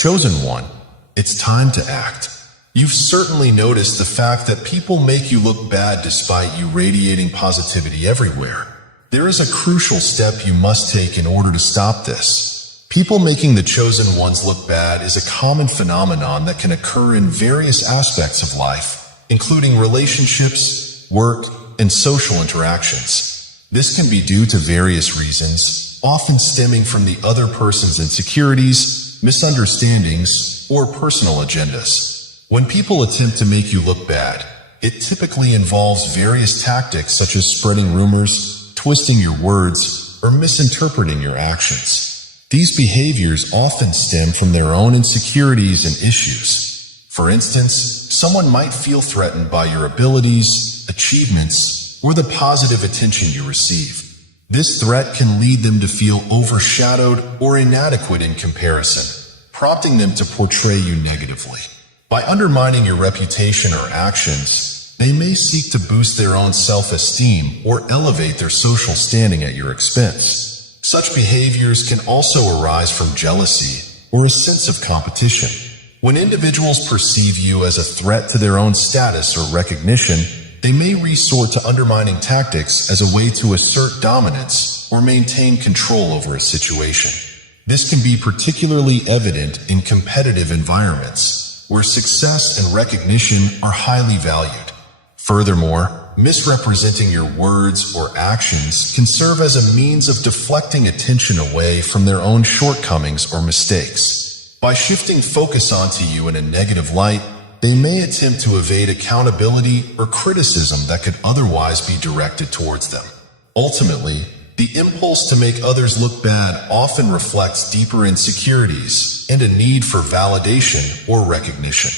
Chosen one, it's time to act. You've certainly noticed the fact that people make you look bad despite you radiating positivity everywhere. There is a crucial step you must take in order to stop this. People making the chosen ones look bad is a common phenomenon that can occur in various aspects of life, including relationships, work, and social interactions. This can be due to various reasons, often stemming from the other person's insecurities, misunderstandings, or personal agendas. When people attempt to make you look bad, it typically involves various tactics such as spreading rumors, twisting your words, or misinterpreting your actions. These behaviors often stem from their own insecurities and issues. For instance, someone might feel threatened by your abilities, achievements, or the positive attention you receive. This threat can lead them to feel overshadowed or inadequate in comparison, prompting them to portray you negatively. By undermining your reputation or actions, they may seek to boost their own self-esteem or elevate their social standing at your expense. Such behaviors can also arise from jealousy or a sense of competition. When individuals perceive you as a threat to their own status or recognition, they may resort to undermining tactics as a way to assert dominance or maintain control over a situation. This can be particularly evident in competitive environments, where success and recognition are highly valued. Furthermore, misrepresenting your words or actions can serve as a means of deflecting attention away from their own shortcomings or mistakes. By shifting focus onto you in a negative light, they may attempt to evade accountability or criticism that could otherwise be directed towards them. Ultimately, the impulse to make others look bad often reflects deeper insecurities and a need for validation or recognition.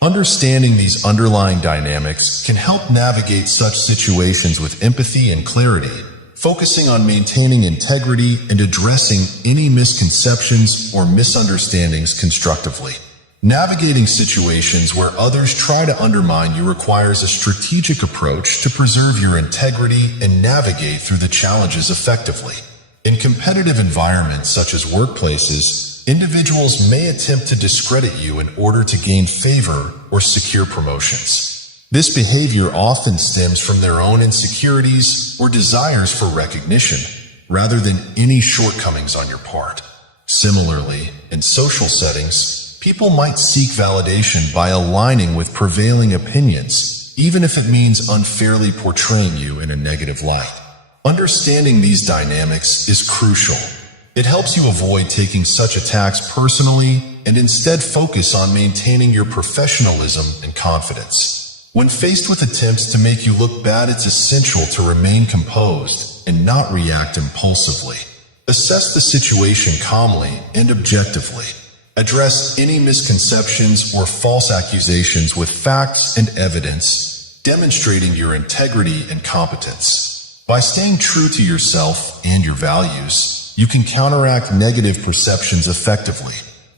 Understanding these underlying dynamics can help navigate such situations with empathy and clarity, focusing on maintaining integrity and addressing any misconceptions or misunderstandings constructively. Navigating situations where others try to undermine you requires a strategic approach to preserve your integrity and navigate through the challenges effectively. In competitive environments such as workplaces, individuals may attempt to discredit you in order to gain favor or secure promotions. This behavior often stems from their own insecurities or desires for recognition, rather than any shortcomings on your part. Similarly, in social settings, people might seek validation by aligning with prevailing opinions, even if it means unfairly portraying you in a negative light. Understanding these dynamics is crucial. It helps you avoid taking such attacks personally and instead focus on maintaining your professionalism and confidence. When faced with attempts to make you look bad, it's essential to remain composed and not react impulsively. Assess the situation calmly and objectively. Address any misconceptions or false accusations with facts and evidence, demonstrating your integrity and competence. By staying true to yourself and your values, you can counteract negative perceptions effectively.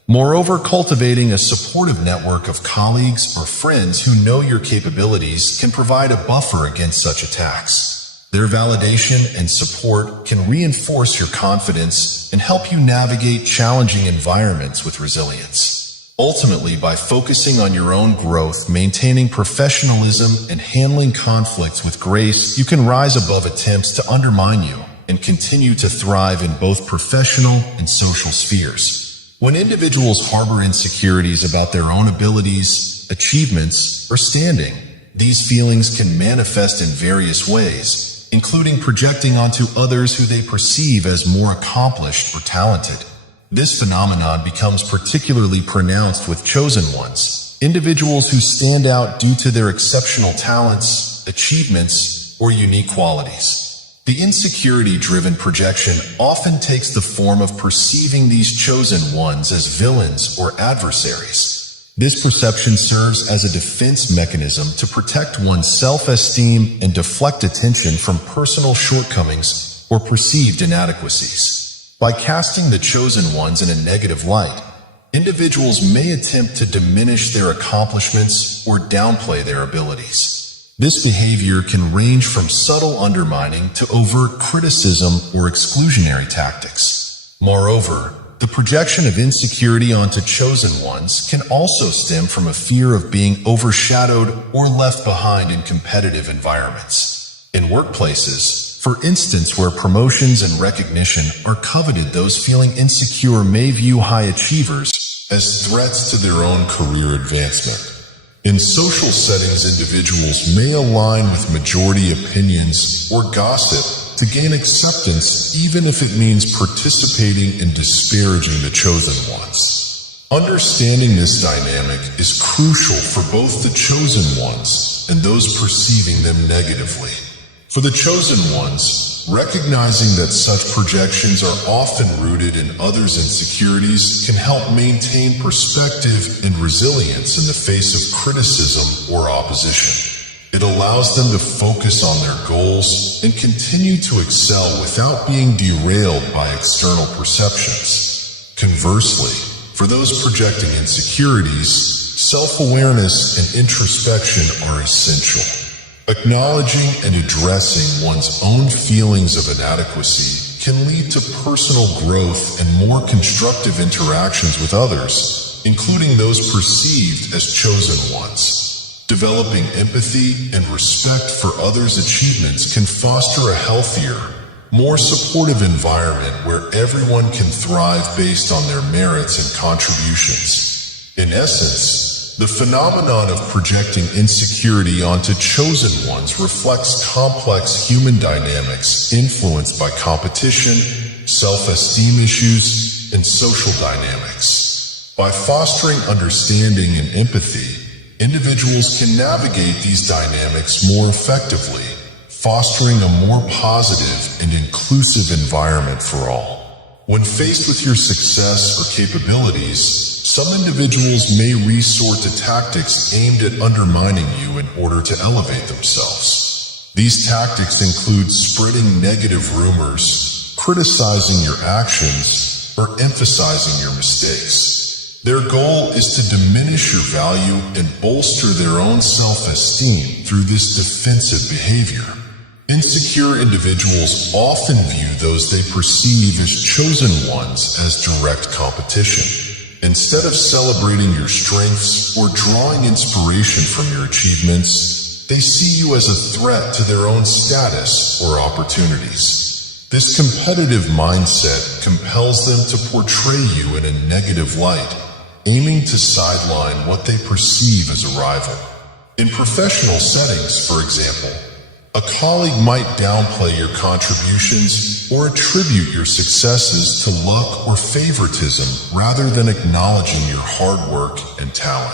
Moreover, cultivating a supportive network of colleagues or friends who know your capabilities can provide a buffer against such attacks. Their validation and support can reinforce your confidence and help you navigate challenging environments with resilience. Ultimately, by focusing on your own growth, maintaining professionalism, and handling conflicts with grace, you can rise above attempts to undermine you and continue to thrive in both professional and social spheres. When individuals harbor insecurities about their own abilities, achievements, or standing, these feelings can manifest in various ways, including projecting onto others who they perceive as more accomplished or talented. This phenomenon becomes particularly pronounced with chosen ones, individuals who stand out due to their exceptional talents, achievements, or unique qualities. The insecurity-driven projection often takes the form of perceiving these chosen ones as villains or adversaries. This perception serves as a defense mechanism to protect one's self-esteem and deflect attention from personal shortcomings or perceived inadequacies. By casting the chosen ones in a negative light, individuals may attempt to diminish their accomplishments or downplay their abilities. This behavior can range from subtle undermining to overt criticism or exclusionary tactics. Moreover, The projection of insecurity onto chosen ones can also stem from a fear of being overshadowed or left behind in competitive environments. In workplaces, for instance, where promotions and recognition are coveted, those feeling insecure may view high achievers as threats to their own career advancement. In social settings, individuals may align with majority opinions or gossip to gain acceptance, even if it means participating in disparaging the chosen ones. Understanding this dynamic is crucial for both the chosen ones and those perceiving them negatively. For the chosen ones, recognizing that such projections are often rooted in others' insecurities can help maintain perspective and resilience in the face of criticism or opposition. It allows them to focus on their goals and continue to excel without being derailed by external perceptions. Conversely, for those projecting insecurities, self-awareness and introspection are essential. Acknowledging and addressing one's own feelings of inadequacy can lead to personal growth and more constructive interactions with others, including those perceived as chosen ones. Developing empathy and respect for others' achievements can foster a healthier, more supportive environment where everyone can thrive based on their merits and contributions. In essence, the phenomenon of projecting insecurity onto chosen ones reflects complex human dynamics influenced by competition, self-esteem issues, and social dynamics. By fostering understanding and empathy, individuals can navigate these dynamics more effectively, fostering a more positive and inclusive environment for all. When faced with your success or capabilities, some individuals may resort to tactics aimed at undermining you in order to elevate themselves. These tactics include spreading negative rumors, criticizing your actions, or emphasizing your mistakes. Their goal is to diminish your value and bolster their own self-esteem through this defensive behavior. Insecure individuals often view those they perceive as chosen ones as direct competition. Instead of celebrating your strengths or drawing inspiration from your achievements, they see you as a threat to their own status or opportunities. This competitive mindset compels them to portray you in a negative light, aiming to sideline what they perceive as a rival. In professional settings, for example, a colleague might downplay your contributions or attribute your successes to luck or favoritism rather than acknowledging your hard work and talent.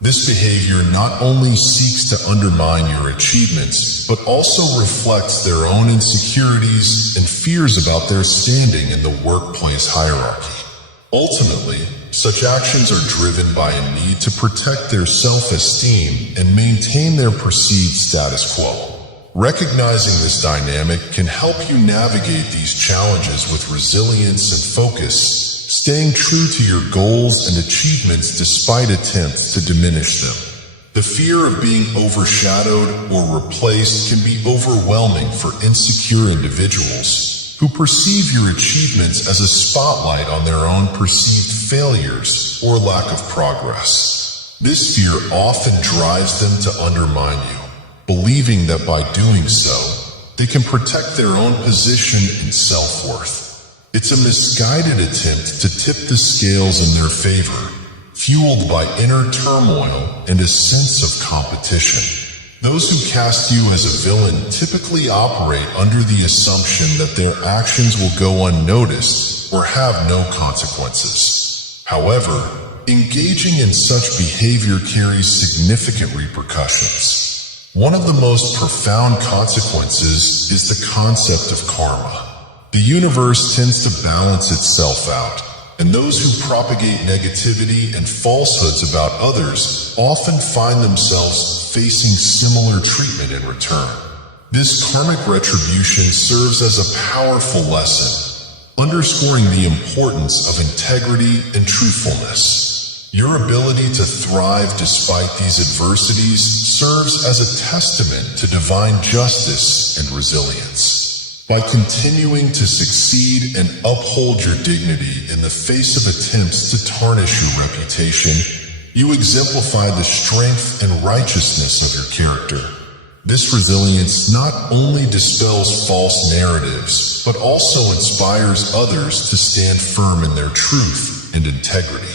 This behavior not only seeks to undermine your achievements, but also reflects their own insecurities and fears about their standing in the workplace hierarchy. Ultimately, such actions are driven by a need to protect their self-esteem and maintain their perceived status quo. Recognizing this dynamic can help you navigate these challenges with resilience and focus, staying true to your goals and achievements despite attempts to diminish them. The fear of being overshadowed or replaced can be overwhelming for insecure individuals who perceive your achievements as a spotlight on their own perceived failures or lack of progress. This fear often drives them to undermine you, believing that by doing so, they can protect their own position and self-worth. It's a misguided attempt to tip the scales in their favor, fueled by inner turmoil and a sense of competition. Those who cast you as a villain typically operate under the assumption that their actions will go unnoticed or have no consequences. However, engaging in such behavior carries significant repercussions. One of the most profound consequences is the concept of karma. The universe tends to balance itself out, and those who propagate negativity and falsehoods about others often find themselves facing similar treatment in return. This karmic retribution serves as a powerful lesson, underscoring the importance of integrity and truthfulness. Your ability to thrive despite these adversities serves as a testament to divine justice and resilience. By continuing to succeed and uphold your dignity in the face of attempts to tarnish your reputation, you exemplify the strength and righteousness of your character. This resilience not only dispels false narratives, but also inspires others to stand firm in their truth and integrity.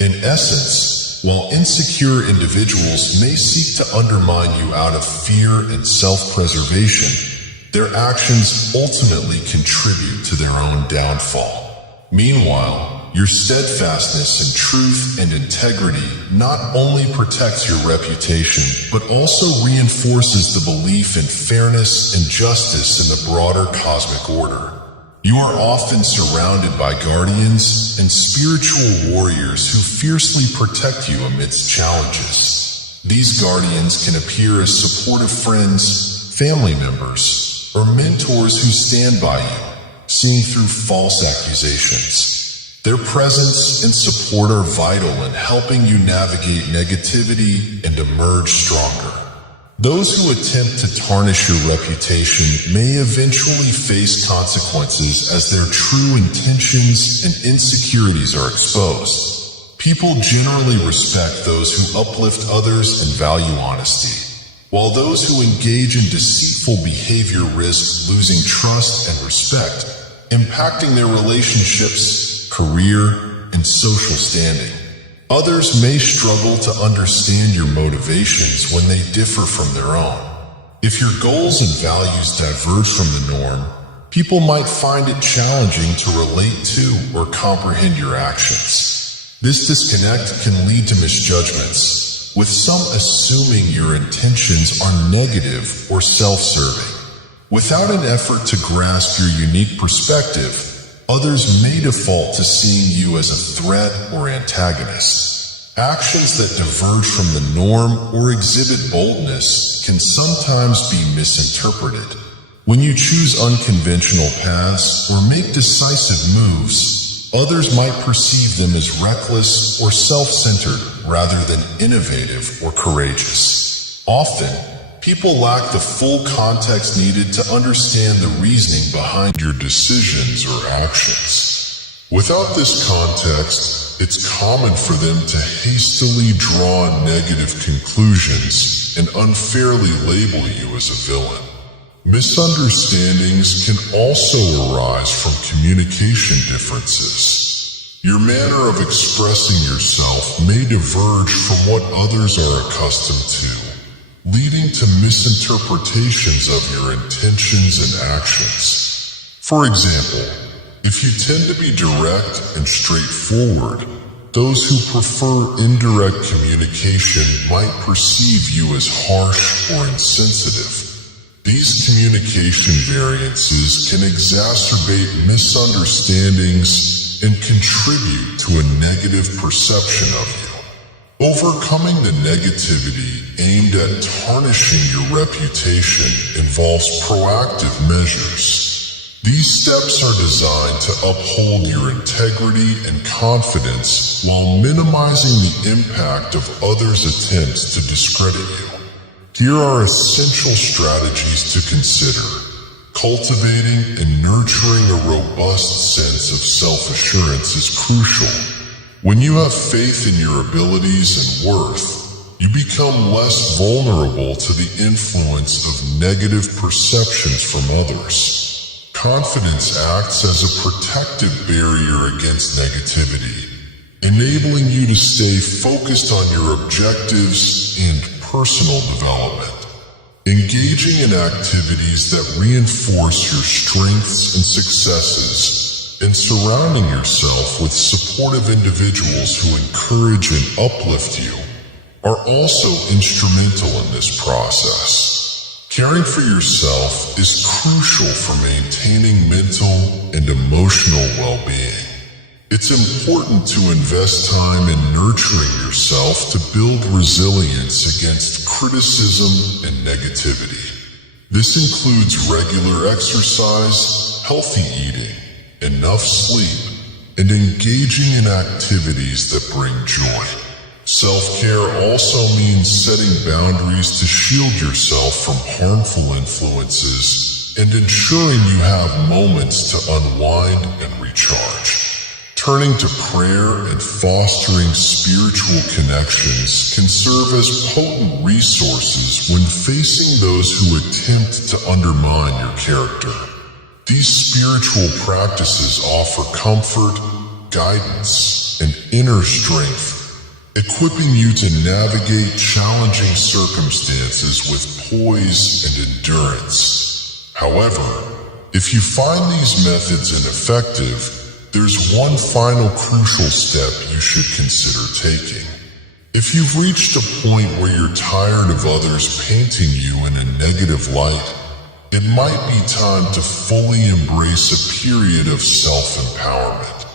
In essence, while insecure individuals may seek to undermine you out of fear and self-preservation, their actions ultimately contribute to their own downfall. Meanwhile, your steadfastness in truth and integrity not only protects your reputation, but also reinforces the belief in fairness and justice in the broader cosmic order. You are often surrounded by guardians and spiritual warriors who fiercely protect you amidst challenges. These guardians can appear as supportive friends, family members, or mentors who stand by you, seeing through false accusations. Their presence and support are vital in helping you navigate negativity and emerge stronger. Those who attempt to tarnish your reputation may eventually face consequences as their true intentions and insecurities are exposed. People generally respect those who uplift others and value honesty, while those who engage in deceitful behavior risk losing trust and respect, impacting their relationships, career, and social standing. Others may struggle to understand your motivations when they differ from their own. If your goals and values diverge from the norm, people might find it challenging to relate to or comprehend your actions. This disconnect can lead to misjudgments, with some assuming your intentions are negative or self-serving. Without an effort to grasp your unique perspective, others may default to seeing you as a threat or antagonist. Actions that diverge from the norm or exhibit boldness can sometimes be misinterpreted. When you choose unconventional paths or make decisive moves, others might perceive them as reckless or self-centered rather than innovative or courageous. Often, people lack the full context needed to understand the reasoning behind your decisions or actions. Without this context, it's common for them to hastily draw negative conclusions and unfairly label you as a villain. Misunderstandings can also arise from communication differences. Your manner of expressing yourself may diverge from what others are accustomed to, leading to misinterpretations of your intentions and actions. For example, if you tend to be direct and straightforward, those who prefer indirect communication might perceive you as harsh or insensitive. These communication variances can exacerbate misunderstandings and contribute to a negative perception of you. Overcoming the negativity aimed at tarnishing your reputation involves proactive measures. These steps are designed to uphold your integrity and confidence while minimizing the impact of others' attempts to discredit you. Here are essential strategies to consider. Cultivating and nurturing a robust sense of self-assurance is crucial. When you have faith in your abilities and worth, you become less vulnerable to the influence of negative perceptions from others. Confidence acts as a protective barrier against negativity, enabling you to stay focused on your objectives and personal development. Engaging in activities that reinforce your strengths and successes and surrounding yourself with supportive individuals who encourage and uplift you are also instrumental in this process. Caring for yourself is crucial for maintaining mental and emotional well-being. It's important to invest time in nurturing yourself to build resilience against criticism and negativity. This includes regular exercise, healthy eating, enough sleep, and engaging in activities that bring joy. Self-care also means setting boundaries to shield yourself from harmful influences and ensuring you have moments to unwind and recharge. Turning to prayer and fostering spiritual connections can serve as potent resources when facing those who attempt to undermine your character. These spiritual practices offer comfort, guidance, and inner strength, equipping you to navigate challenging circumstances with poise and endurance. However, if you find these methods ineffective, there's one final crucial step you should consider taking. If you've reached a point where you're tired of others painting you in a negative light, it might be time to fully embrace a period of self-empowerment.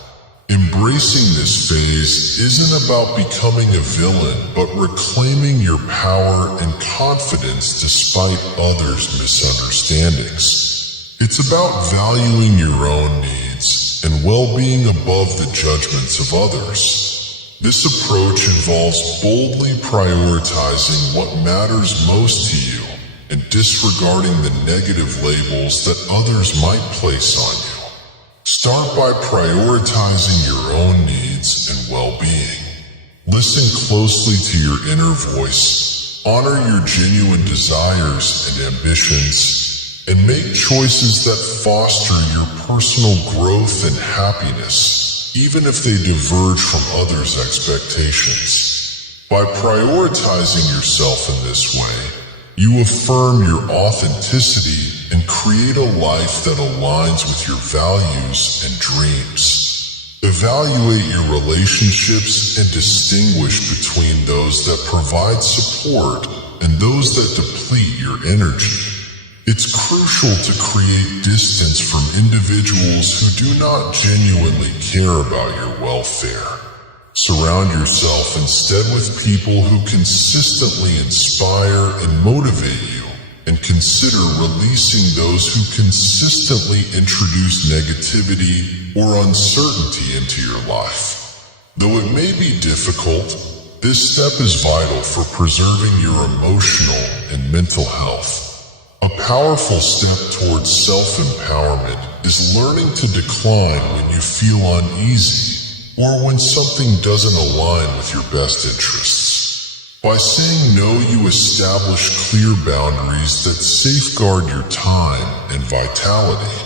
Embracing this phase isn't about becoming a villain, but reclaiming your power and confidence despite others' misunderstandings. It's about valuing your own needs and well-being above the judgments of others. This approach involves boldly prioritizing what matters most to you and disregarding the negative labels that others might place on you. Start by prioritizing your own needs and well-being. Listen closely to your inner voice, honor your genuine desires and ambitions, and make choices that foster your personal growth and happiness, even if they diverge from others' expectations. By prioritizing yourself in this way, you affirm your authenticity and create a life that aligns with your values and dreams. Evaluate your relationships and distinguish between those that provide support and those that deplete your energy. It's crucial to create distance from individuals who do not genuinely care about your welfare. Surround yourself instead with people who consistently inspire and motivate you, and consider releasing those who consistently introduce negativity or uncertainty into your life. Though it may be difficult, this step is vital for preserving your emotional and mental health. A powerful step towards self-empowerment is learning to decline when you feel uneasy or when something doesn't align with your best interests. By saying no, you establish clear boundaries that safeguard your time and vitality.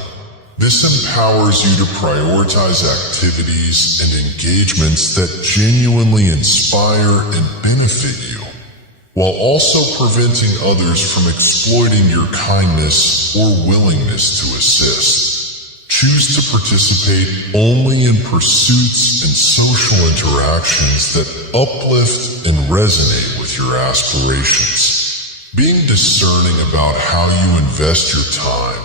This empowers you to prioritize activities and engagements that genuinely inspire and benefit you, while also preventing others from exploiting your kindness or willingness to assist. Choose to participate only in pursuits and social interactions that uplift and resonate with your aspirations. Being discerning about how you invest your time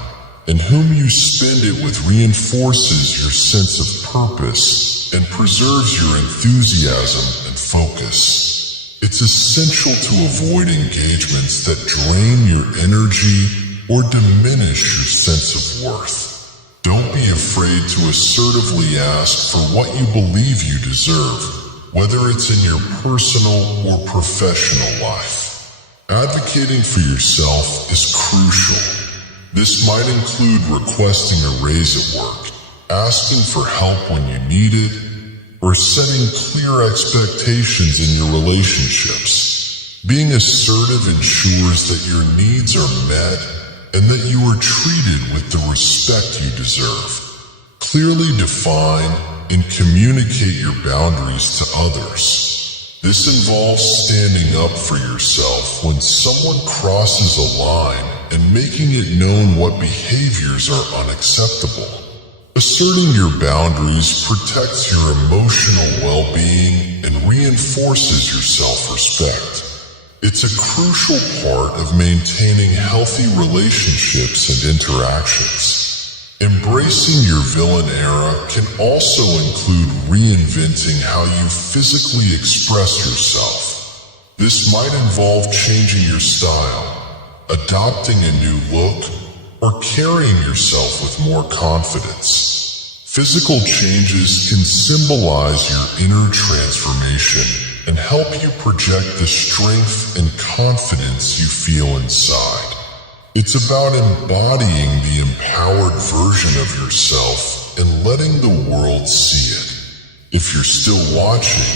and whom you spend it with reinforces your sense of purpose and preserves your enthusiasm and focus. It's essential to avoid engagements that drain your energy or diminish your sense of worth. Don't be afraid to assertively ask for what you believe you deserve, whether it's in your personal or professional life. Advocating for yourself is crucial. This might include requesting a raise at work, asking for help when you need it, or setting clear expectations in your relationships. Being assertive ensures that your needs are met and that you are treated with the respect you deserve. Clearly define and communicate your boundaries to others. This involves standing up for yourself when someone crosses a line and making it known what behaviors are unacceptable. Asserting your boundaries protects your emotional well-being and reinforces your self-respect. It's a crucial part of maintaining healthy relationships and interactions. Embracing your villain era can also include reinventing how you physically express yourself. This might involve changing your style, adopting a new look, or carrying yourself with more confidence. Physical changes can symbolize your inner transformation and help you project the strength and confidence you feel inside. It's about embodying the empowered version of yourself and letting the world see it. If you're still watching,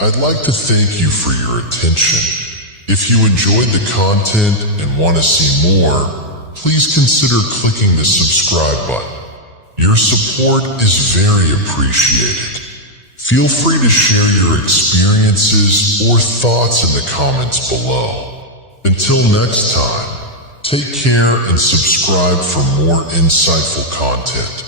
I'd like to thank you for your attention. If you enjoyed the content and want to see more, please consider clicking the subscribe button. Your support is very appreciated. Feel free to share your experiences or thoughts in the comments below. Until next time, take care and subscribe for more insightful content.